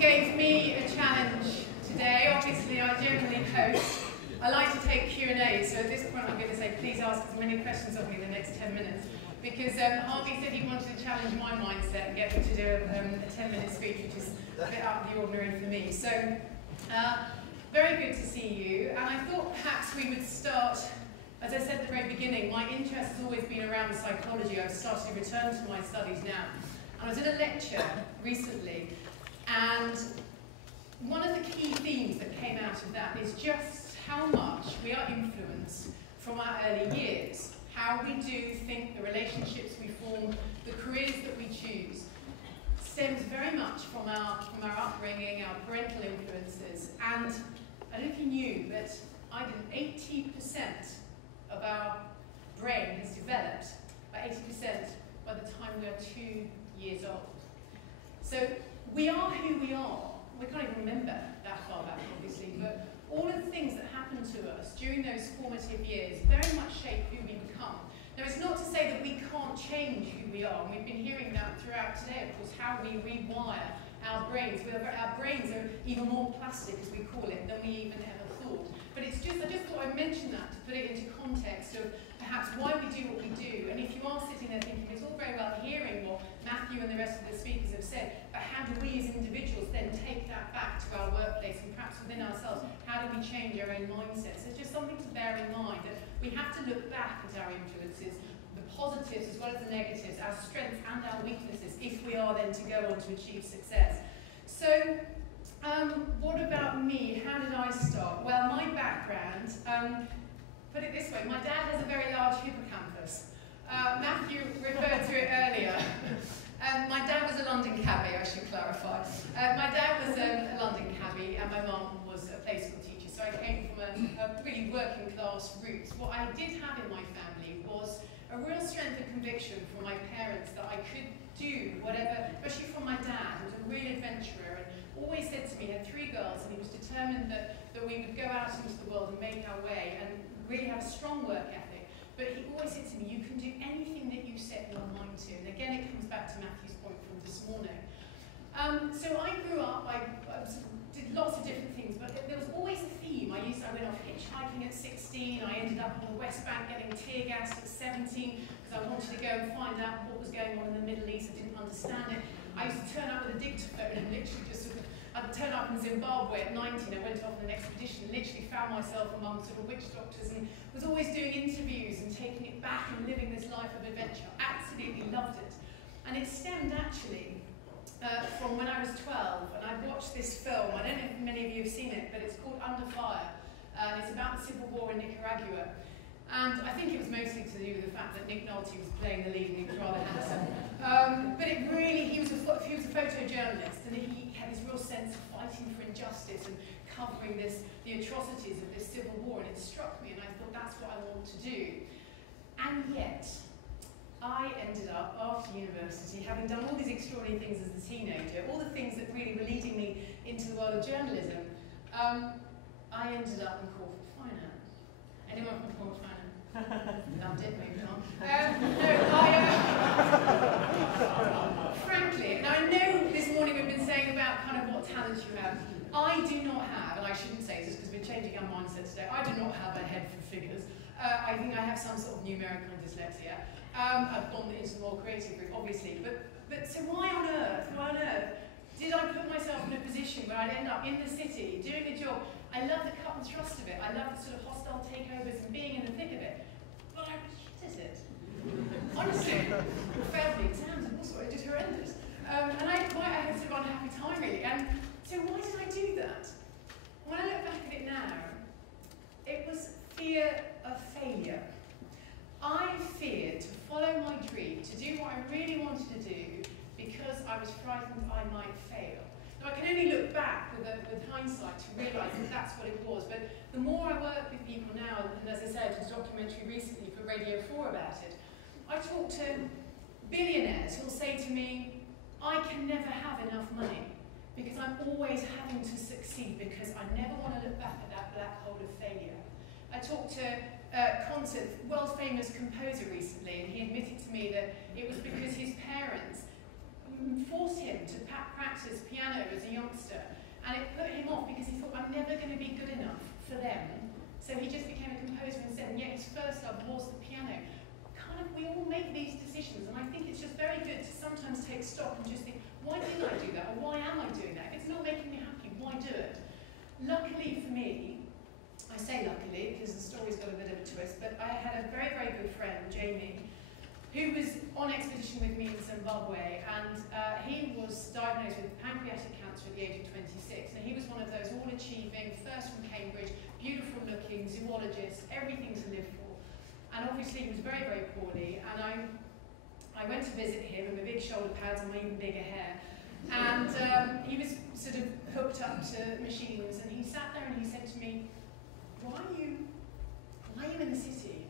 gave me a challenge today. Obviously, I generally host. I like to take Q&A, so at this point I'm going to say please ask as many questions of me in the next 10 minutes. Because Harvey said he wanted to challenge my mindset and get me to do a 10-minute speech, which is a bit out of the ordinary for me. So, very good to see you. And I thought perhaps we would start, as I said at the very beginning, my interest has always been around psychology. I've started to return to my studies now. And I was in a lecture recently, and one of the key themes that came out of that is just how much we are influenced from our early years. How we do think, the relationships we form, the careers that we choose, stems very much from our upbringing, our parental influences. And I don't know if you knew, but 80% of our brain has developed, by 80% by the time we are 2 years old. So we are who we are. We can't even remember that far back, obviously, but all of the things that happen to us during those formative years very much shape who we become. Now, it's not to say that we can't change who we are, and we've been hearing that throughout today, of course, how we rewire our brains. Our brains are even more plastic, as we call it, than we even ever thought. But it's just, I just thought I'd mention that to put it into context of perhaps why we do what we do. And if you are sitting there thinking, it's all very well hearing what Matthew and the rest of the speakers have said, but how do we as individuals then take that back to our workplace and perhaps within ourselves? How do we change our own mindsets? It's just something to bear in mind, that we have to look back at our influences, the positives as well as the negatives, our strengths and our weaknesses, if we are then to go on to achieve success. So, what about me? How did I start? Well, my background, put it this way, my dad has a very large hippocampus. Matthew referred to it earlier. My dad was a London cabbie, I should clarify. My dad was a London cabbie and my mum was a play school teacher, so I came from a really working class roots. What I did have in my family was a real strength of conviction from my parents that I could do whatever, especially from my dad, who was a real adventurer and always said to me, he had 3 girls, and he was determined that we would go out into the world and make our way and really have a strong work ethic. But he always said to me, you can do anything that you set your mind to. And again, it comes back to Matthew's point from this morning. So I grew up, I did lots of different things, but there was always a theme. I went off hitchhiking at 16, I ended up on the West Bank getting tear gassed at 17, because I wanted to go and find out what was going on in the Middle East. I didn't understand it. I used to turn up with a dictaphone and literally just sort of, I'd turn up in Zimbabwe at 19, I went off on an expedition and literally found myself among sort of witch doctors and was always doing interviews and taking it back and living this life of adventure. Absolutely loved it. And it stemmed actually from when I was 12, and I watched this film. I don't know if many of you have seen it, but it's called Under Fire. And it's about the Civil War in Nicaragua. And I think it was mostly to do with the fact that Nick Nolte was playing the lead and he was rather handsome. But it really, he was a photojournalist, and he had this real sense of fighting for injustice and covering the atrocities of this civil war, and it struck me, and I thought that's what I want to do. And yet, I ended up, after university, having done all these extraordinary things as a teenager, all the things that really were leading me into the world of journalism, I ended up in corporate finance. Anyone from corporate finance? Loved it, moving on. Frankly, and I know this morning we've been saying about kind of what talents you have. I do not have, and I shouldn't say this because we're changing our mindset today, I do not have a head for figures. I think I have some sort of numerical dyslexia. I've gone into the more creative route, obviously, but so why on earth did I put myself in a position where I'd end up in the city, doing a job? I love the cut and thrust of it, I love the sort of hostile takeovers and being in the thick of it, but I hated it. Honestly, failed the exams and all sorts, just horrendous. And I had sort of unhappy time really, and so why did I do that? When I look back at it now, it was fear of failure. I feared to follow my dream, to do what I really wanted to do, because I was frightened I might fail. Now I can only look back with hindsight to realise that that's what it was, but the more I work with people now, and as I said, there's a documentary recently for Radio 4 about it, I talk to billionaires who'll say to me, I can never have enough money because I'm always having to succeed because I never want to look back at that black hole of failure. I talked to world famous composer recently, and he admitted to me that it was because his parents forced him to practice piano as a youngster him off because he thought, I'm never going to be good enough for them. So he just became a composer instead, and yet his first love was the piano. We all make these decisions, and I think it's just very good to sometimes take stock and just think, why did I do that, or why am I doing that? If it's not making me happy, why do it? Luckily for me, I say luckily because the story's got a bit of a twist, but I had a very, very good friend, Jamie, who was on expedition with me in Zimbabwe, and he was diagnosed with pancreatic cancer at the age of 26. Now, he was one of those all-achieving, first from Cambridge, beautiful-looking zoologist, everything to live for. And obviously he was very, very poorly, and I went to visit him with my big shoulder pads and my even bigger hair. And he was sort of hooked up to machines, and he sat there and he said to me, why are you in the city?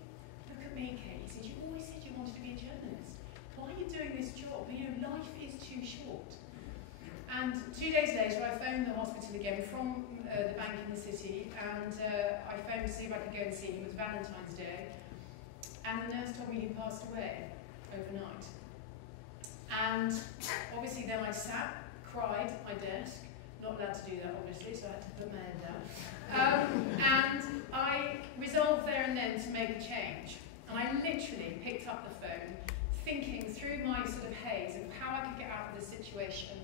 Look at me, Kate. He said, you always said you wanted to be a journalist. Why are you doing this job? You know, life is too short. And 2 days later, I phoned the hospital again from the bank in the city, and I phoned to see if I could go and see him. It was Valentine's Day. And the nurse told me he'd passed away overnight. And obviously then I sat, cried at my desk, not allowed to do that obviously, so I had to put my head down. And I resolved there and then to make a change. And I literally picked up the phone, thinking through my sort of haze of how I could get out of the situation.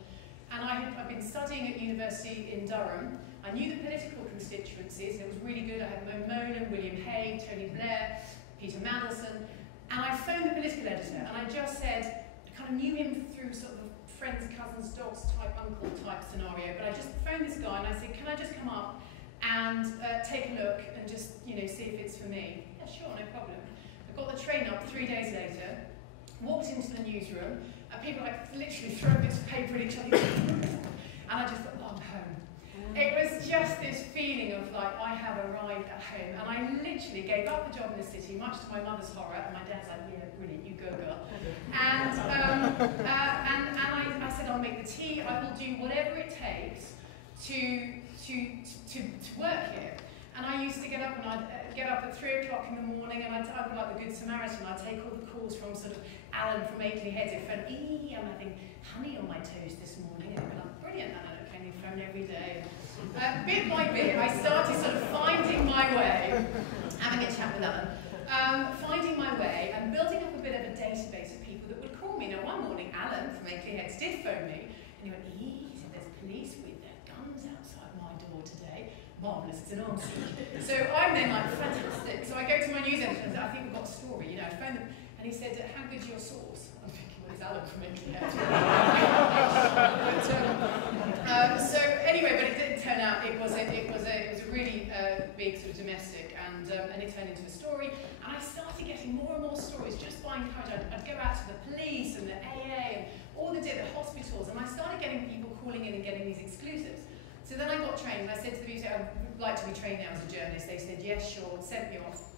And I'd been studying at university in Durham. I knew the political constituencies, and it was really good. I had Monan, William Hague, Tony Blair, Peter Mandelson, and I phoned the political editor, and I just said, I kind of knew him through sort of a friends, cousins, dogs type, uncle type scenario, but I just phoned this guy and I said, can I just come up and take a look and just, you know, see if it's for me? Yeah, sure, no problem. I got the train up 3 days later, walked into the newsroom, and people like literally throwing bits of paper at each other, and I just thought, oh, I'm home. It was just this feeling of like, I have arrived at home, and I literally gave up the job in the city, much to my mother's horror, and my dad's like, yeah, brilliant, you go girl. And I said, I'll make the tea, I will do whatever it takes to work here. And I used to get up, and I'd get up at 3 o'clock in the morning, and I'd be like the Good Samaritan. I'd take all the calls from sort of Alan from Akeley Heads. If I'm having honey on my toast this morning, and I'd be like, brilliant, Alan, okay, you phone every day. Bit by bit, I started sort of finding my way, having a chat with Alan, finding my way and building up a bit of a database of people that would call me. Now, one morning, Alan from Akeley Heads did phone me, and he went, he said, there's police with their guns outside my door today. Marvellous, it's an arms siege. So I'm then like, fantastic. So I go to my news editor and say, I think we've got a story, you know. I phoned them, and he said, how good's your source? I'm thinking, well, it's Alan from Akeley Heads. So anyway, but it didn't turn out. It was a really big sort of domestic, and it turned into a story. And I started getting more and more stories just by encouragement. I'd go out to the police and the AA and all the hospitals, and I started getting people calling in and getting these exclusives. So then I got trained, and I said to the music, I would like to be trained now as a journalist. They said, yes, sure, sent me off.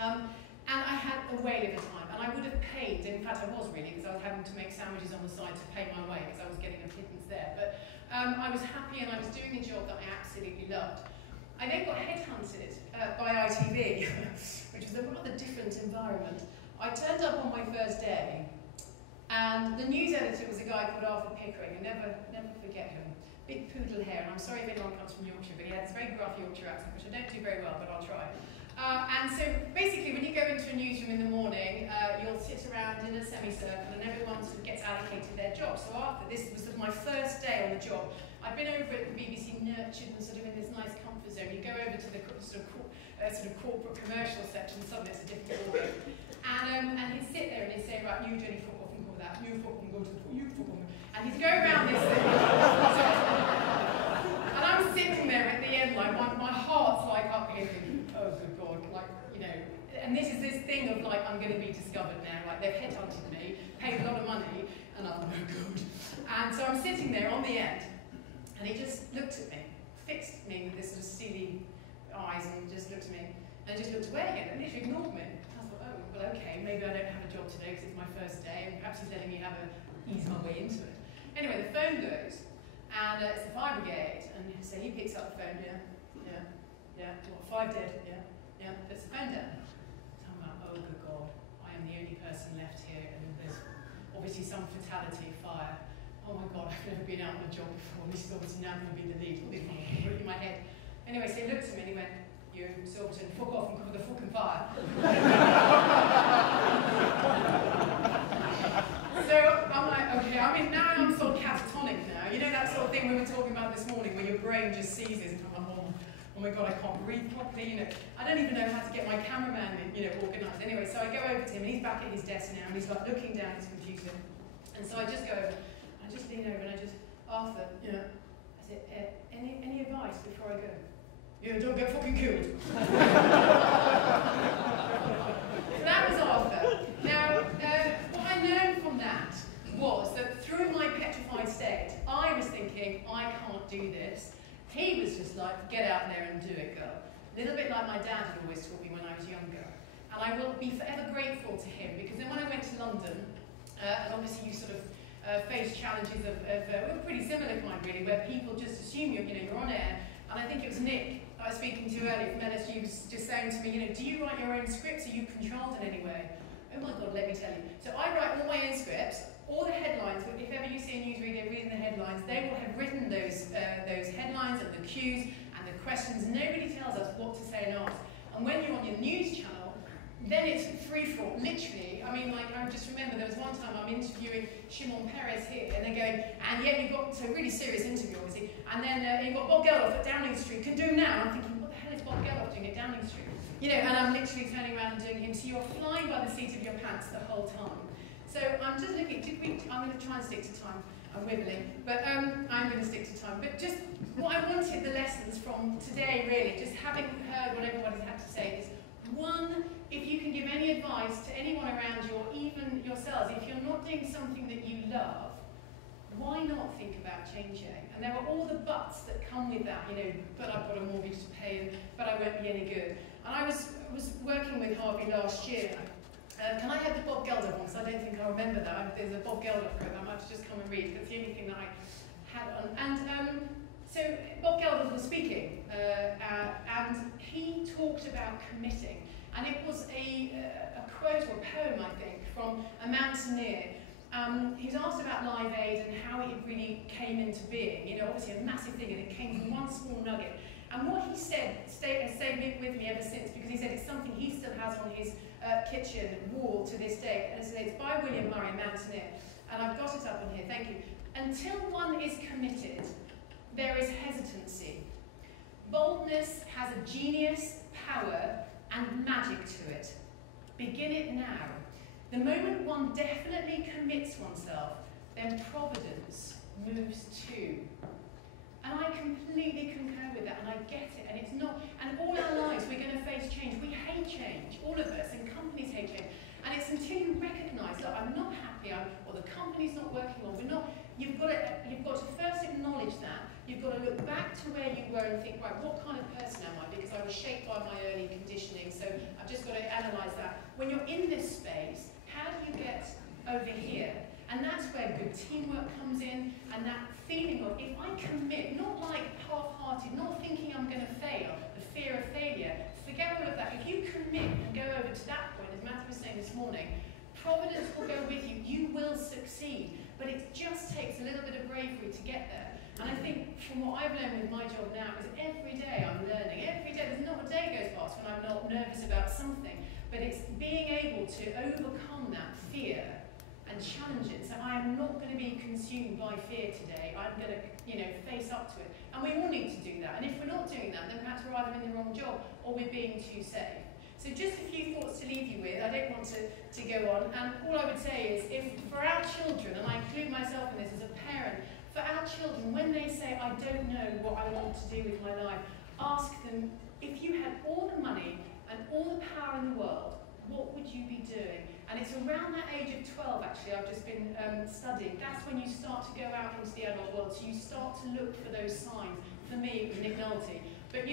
And I had a whale of a time, and I would have paid, in fact I was really, because I was having to make sandwiches on the side to pay my way, because I was getting a pittance there. But I was happy, and I was doing a job that I absolutely loved. I then got headhunted by ITV, which was a rather different environment. I turned up on my first day, and the news editor was a guy called Arthur Pickering. I never forget him. Big poodle hair, and I'm sorry if anyone comes from Yorkshire, but he had this very gruff Yorkshire accent, which I don't do very well, but I'll try. And so basically, when you go into a newsroom in the morning, you'll sit around in a semicircle, and everyone sort of gets allocated their job. So after this was sort of my first day on the job. I've been over at the BBC, nurtured and sort of in this nice comfort zone. You go over to the sort of corporate commercial section, suddenly it's a different order. And he'd sit there and he'd say, right, you Jenny football, think of that, you football, go to the football, you football. And he'd go around this thing. And I'm sitting there at the end, like, my heart's like up here thinking, oh good God, like, you know, and this is this thing of like, I'm going to be discovered now, like they've headhunted me, paid a lot of money, and I'm no good. And so I'm sitting there on the end, and he just looked at me, fixed me with this sort of steely eyes, and just looked at me, and just looked away again, and literally ignored me. I thought, oh, well okay, maybe I don't have a job today because it's my first day, and perhaps he's letting me ease my way into it. Anyway, the phone goes, and it's the fire brigade, and so he picks up the phone, what, 5 dead, yeah, puts the phone down. So I'm like, oh good God, I am the only person left here, and there's obviously some fatality, fire. oh my God, I've never been out on a job before. This is obviously now going to be the lead. All these things were in my head. Anyway, so he looked at me and he went, you, Silverton, fuck off and cover the fucking fire. So I'm like, okay, I mean, now I'm sort of catatonic now. You know that sort of thing we were talking about this morning where your brain just seizes and I'm like, oh my God, I can't breathe properly, you know. I don't even know how to get my cameraman, organised. Anyway, so I go over to him and he's back at his desk now and he's like looking down at his computer. And so I just go over, I just lean over and I just, Arthur, I said, any advice before I go? Yeah, don't get fucking killed. So that was Arthur. Now, what I learned from that was that through my petrified state, I was thinking, I can't do this. He was just like, get out there and do it, girl. A little bit like my dad had always taught me when I was younger. And I will be forever grateful to him, because then when I went to London, and obviously you sort of face challenges of pretty similar kind really, where people just assume you're on air. And I think it was Nick I was speaking to earlier from LSU was just saying to me, do you write your own scripts? Are you controlled in any way? Oh my God, let me tell you. So I write all my own scripts, all the headlines. If ever you see a newsreader reading the headlines, they will have written those headlines and the cues and the questions. Nobody tells us what to say and ask. And when you're on your news channel, then it's free for all, literally. I mean, like, I just remember there was one time I'm interviewing Shimon Peres here, and they're going, and yet you've got a really serious interview, obviously, and then you've got Bob Geldof at Downing Street, can do now. And I'm thinking, what the hell is Bob Geldof doing at Downing Street? And I'm literally turning around and doing him, so you're flying by the seat of your pants the whole time. So I'm just looking, I'm going to try and stick to time. I'm wibbling, but I'm going to stick to time. But just what I wanted, the lessons from today, really, just having heard what everybody's had to say is, one, if you can give any advice to anyone around you, or even yourselves, if you're not doing something that you love, why not think about changing? And there are all the buts that come with that, but I've got a mortgage to pay, and but I won't be any good. And I was working with Harvey last year. Can I have the Bob Geldof one? Because I don't think I remember that. There's a Bob Geldof program. I have to just come and read. That's the only thing that I had on. And so Bob Geldof was speaking, and he talked about committing. And it was a quote or a poem, I think, from a mountaineer. He was asked about Live Aid and how it really came into being. Obviously a massive thing, and it came from one small nugget. And what he said has stayed with me ever since, because he said it's something he still has on his kitchen wall to this day. And so it's by William Murray, Mountaineer. And I've got it up on here, thank you. Until one is committed, there is hesitancy. Boldness has a genius, power, and magic to it. Begin it now. The moment one definitely commits oneself, then providence moves too. And I completely concur with that, and I get it, and it's not, and all our lives we're going to face change. We hate change, all of us, and companies hate change. And it's until you recognise that I'm not happy, or the company's not working well, you've got to first acknowledge that. You've got to look back to where you were and think, right, what kind of person am I? Because I was shaped by my early conditioning, so I've just got to analyse that. When you're in this space, how do you get over here? And that's where good teamwork comes in, and that feeling of, if I commit, not like half-hearted, not thinking I'm going to fail, the fear of failure, forget all of that. If you commit and go over to that point, as Matthew was saying this morning, providence will go with you. You will succeed. But it just takes a little bit of bravery to get there. And I think from what I've learned with my job now is every day I'm learning. Every day, there's not a day goes past when I'm not nervous about something. But it's being able to overcome that fear and challenge it. So I am not going to be consumed by fear today. I'm going to, face up to it. And we all need to do that. And if we're not doing that, then perhaps we're either in the wrong job or we're being too safe. So just a few thoughts to leave you with. I don't want to go on. And all I would say is, if for our children, and I include myself in this as a parent, for our children, when they say, I don't know what I want to do with my life, ask them, if you had all the money and all the power in the world, what would you be doing? And it's around that age of 12, actually, I've just been studying. That's when you start to go out into the adult world. So you start to look for those signs. For me, it was Nick Nolte. But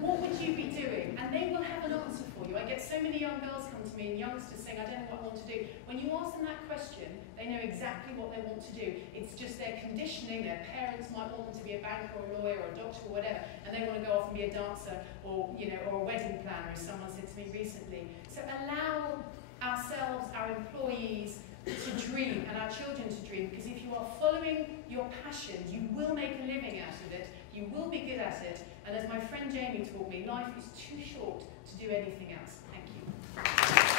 what would you be doing? And they will have an answer for you. I get so many young girls come to me and youngsters saying, I don't know what I want to do. When you ask them that question, they know exactly what they want to do. It's just their conditioning. Their parents might want them to be a banker or a lawyer or a doctor or whatever, and they want to go off and be a dancer or, or a wedding planner, as someone said to me recently. So allow ourselves, our employees, to dream and our children to dream, because if you are following your passion, you will make a living out of it, you will be good at it, and as my friend Jamie taught me, life is too short to do anything else. Thank you.